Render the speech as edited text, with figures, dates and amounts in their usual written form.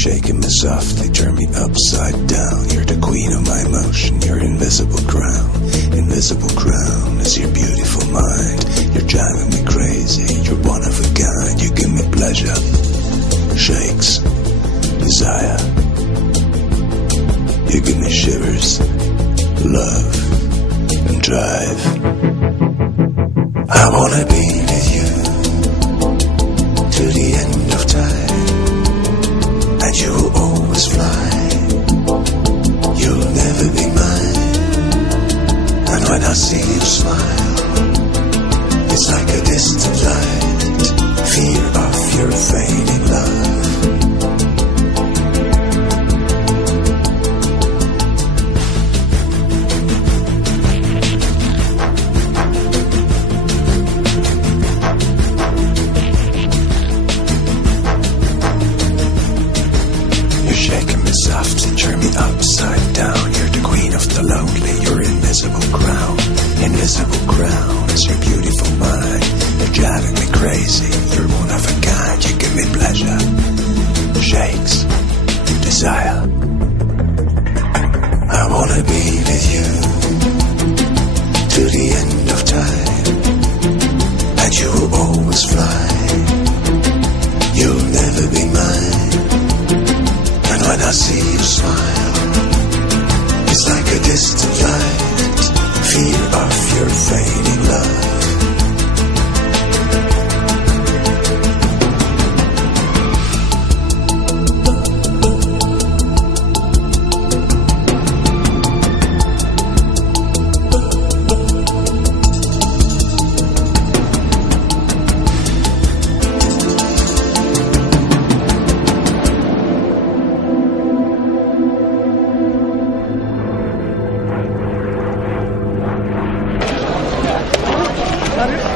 shaking me softly, turn me upside down. You're the queen of my emotion, your invisible crown. Invisible crown is your beautiful mind. You're driving me crazy, you're one of a kind. You give me pleasure, shakes, desire. You give me shivers, love, and drive. I wanna be with you to the end of time, and you will always fly. You'll never be mine. And when I see you smile, it's like a distant light, fear of your fading love. Softly turn me upside down. You're the queen of the lonely, your invisible crown. Invisible crown is your beautiful mind. You're driving me crazy, you're one of a kind. You give me pleasure, shakes, desire. I wanna be with you to the end of time, and you will always fly. You'll never be mine. And when I see you smile, it's like a distant light, fear of your fading love. 나를?